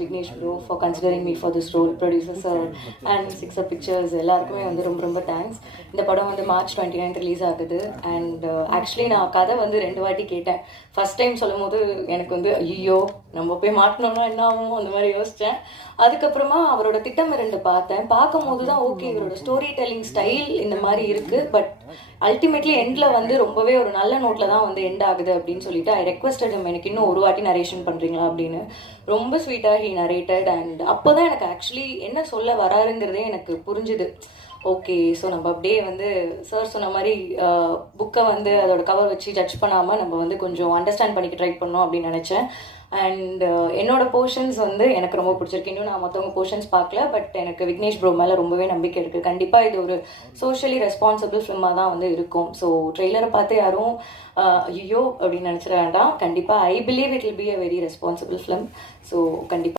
Vignesh bro for considering me for this role, producer sir and Sixer Pictures எல்லாருக்குமே வந்து ரொம்ப ரொம்ப thanks. இந்த படம் வந்து மார்ச் 29 ரிலீஸ் ஆகுது. அண்ட் ஆக்சுவலி நான் கதை வந்து 2 வாட்டி கேட்டேன். ஃபர்ஸ்ட் டைம் சொல்லும் போது எனக்கு வந்து ஐயோ நம்ம போய் மாட்டணும்னா என்ன ஆகும் அந்த மாதிரி யோசித்தேன். அதுக்கப்புறமா அவரோட திட்டம் 2 பார்த்தேன். பார்க்கும்போது தான் ஓகே இவரோட ஸ்டோரி டெல்லிங் ஸ்டைல் இந்த மாதிரி இருக்குது. பட் அல்டிமேட்லி எண்டில் வந்து ரொம்பவே ஒரு நல்ல நோட்டில் தான் வந்து எண்ட் ஆகுது அப்படின்னு சொல்லிட்டு ஐ ரெக்வஸ்டட் எனக்கு இன்னும் ஒரு வாட்டி நரேஷன் பண்ணுறீங்களா அப்படின்னு. ரொம்ப ஸ்வீட்டாக ஹி நரேட்டட். அண்ட் அப்போ தான் எனக்கு ஆக்சுவலி என்ன சொல்ல வராருங்கிறதே எனக்கு புரிஞ்சுது. ஓகே ஸோ நம்ம அப்படியே வந்து சார் சொன்ன மாதிரி புக்கை வந்து அதோட கவர் வச்சு ஜட்ஜ் பண்ணாமல் நம்ம வந்து கொஞ்சம் அண்டர்ஸ்டாண்ட் பண்ணிக்க ட்ரை பண்ணோம் அப்படின்னு நினச்சேன். அண்ட் என்னோட போர்ஷன்ஸ் வந்து எனக்கு ரொம்ப பிடிச்சிருக்கு. இன்னும் நான் மற்றவங்க போர்ஷன்ஸ் பார்க்கல. பட் எனக்கு விக்னேஷ் ப்ரோ மேலே ரொம்பவே நம்பிக்கை இருக்குது. கண்டிப்பாக இது ஒரு சோஷியலி ரெஸ்பான்சிபிள் ஃபிலிமாக தான் வந்து இருக்கும். ஸோ ட்ரெய்லரை பார்த்து யாரும் ஐயோ அப்படின்னு நினச்சிட வேண்டாம். கண்டிப்பாக I believe it will be a very responsible film. So கண்டிப்பாக